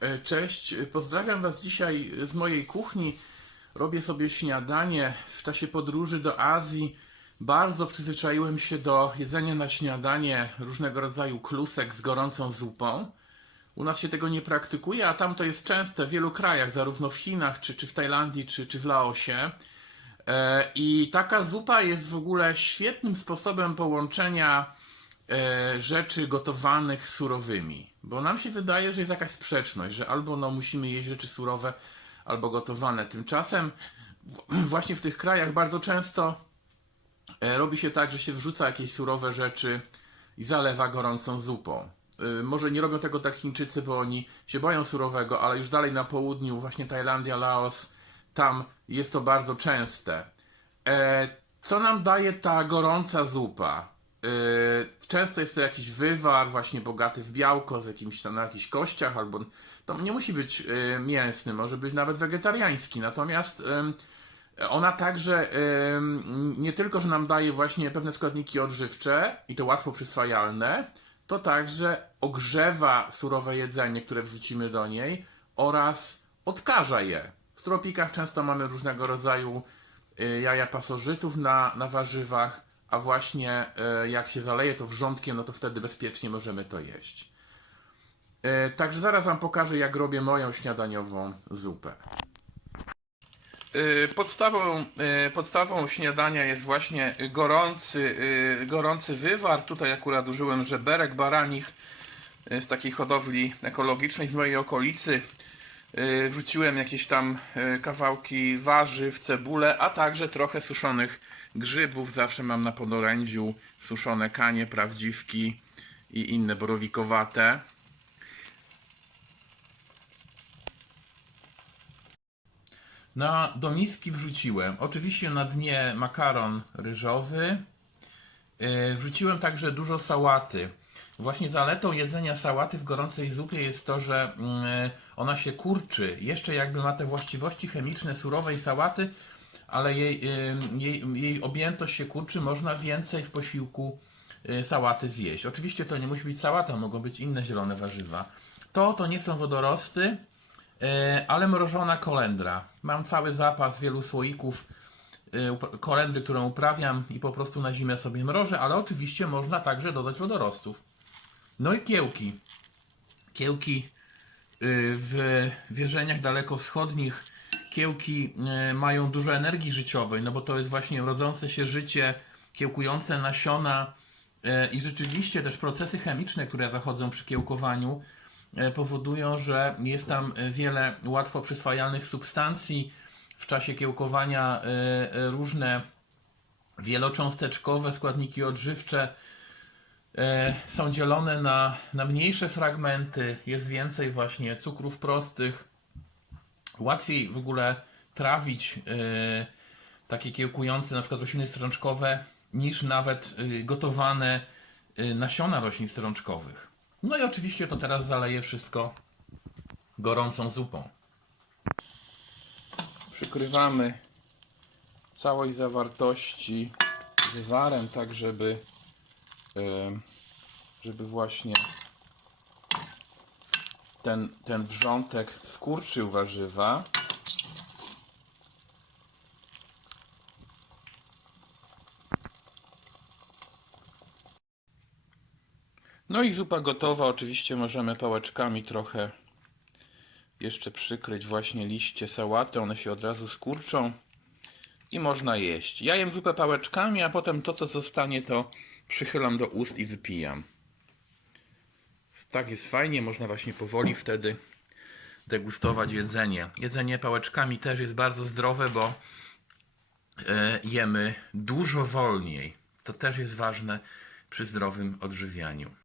E, Cześć, pozdrawiam Was dzisiaj z mojej kuchni. Robię sobie śniadanie. W czasie podróży do Azji bardzo przyzwyczaiłem się do jedzenia na śniadanie różnego rodzaju klusek z gorącą zupą. U nas się tego nie praktykuje, a tam to jest częste w wielu krajach, zarówno w Chinach, czy, czy w Tajlandii, czy, czy w Laosie. E, I taka zupa jest w ogóle świetnym sposobem połączenia rzeczy gotowanych surowymi. Bo nam się wydaje, że jest jakaś sprzeczność, że albo no, musimy jeść rzeczy surowe, albo gotowane. Tymczasem właśnie w tych krajach bardzo często e, robi się tak, że się wrzuca jakieś surowe rzeczy i zalewa gorącą zupą. Y, Może nie robią tego tak Chińczycy, bo oni się boją surowego, ale już dalej na południu, właśnie Tajlandia, Laos, tam jest to bardzo częste. E, co nam daje ta gorąca zupa? E, często jest to jakiś wywar, właśnie bogaty w białko, z jakimś tam na jakichś kościach, albo to nie musi być e, mięsny, może być nawet wegetariański. Natomiast em, ona także nie tylko, że nam daje właśnie pewne składniki odżywcze i to łatwo przyswajalne, to także ogrzewa surowe jedzenie, które wrzucimy do niej oraz odkaża je. W tropikach często mamy różnego rodzaju jaja pasożytów na, na warzywach, a właśnie y, jak się zaleje to wrzątkiem, no to wtedy bezpiecznie możemy to jeść. Y, Także zaraz Wam pokażę, jak robię moją śniadaniową zupę. Y, Podstawą, podstawą śniadania jest właśnie gorący, gorący wywar. Tutaj akurat użyłem żeberek baranich z takiej hodowli ekologicznej z mojej okolicy. Wrzuciłem jakieś tam kawałki warzyw, cebulę, a także trochę suszonych grzybów. Zawsze mam na podorędziu suszone kanie, prawdziwki i inne borowikowate. Na do miski wrzuciłem oczywiście na dnie makaron ryżowy. Yy, Wrzuciłem także dużo sałaty. Właśnie zaletą jedzenia sałaty w gorącej zupie jest to, że mm, ona się kurczy. Jeszcze jakby ma te właściwości chemiczne surowej sałaty, ale jej, jej, jej objętość się kurczy, można więcej w posiłku yy, sałaty zjeść. Oczywiście to nie musi być sałata, mogą być inne zielone warzywa. To to nie są wodorosty, E, ale mrożona kolendra. Mam cały zapas wielu słoików e, kolendry, którą uprawiam i po prostu na zimę sobie mrożę, ale oczywiście można także dodać wodorostów. No i kiełki. Kiełki y, w wierzeniach dalekowschodnich kiełki y, mają dużo energii życiowej, no bo to jest właśnie rodzące się życie, kiełkujące nasiona y, i rzeczywiście też procesy chemiczne, które zachodzą przy kiełkowaniu y, powodują, że jest tam wiele łatwo przyswajalnych substancji. W czasie kiełkowania różne wielocząsteczkowe składniki odżywcze e, są dzielone na, na mniejsze fragmenty, jest więcej właśnie cukrów prostych. Łatwiej w ogóle trawić e, takie kiełkujące na przykład rośliny strączkowe niż nawet e, gotowane e, nasiona roślin strączkowych. No i oczywiście to teraz zaleję wszystko gorącą zupą. Przykrywamy całość zawartości wywarem, tak żeby em, żeby właśnie ten, ten wrzątek skurczył warzywa. No i zupa gotowa. Oczywiście możemy pałeczkami trochę jeszcze przykryć właśnie liście sałaty. One się od razu skurczą i można jeść. Ja jem zupę pałeczkami, a potem to, co zostanie, to przychylam do ust i wypijam. Tak jest fajnie, można właśnie powoli wtedy degustować jedzenie. Jedzenie pałeczkami też jest bardzo zdrowe, bo e, jemy dużo wolniej. To też jest ważne przy zdrowym odżywianiu.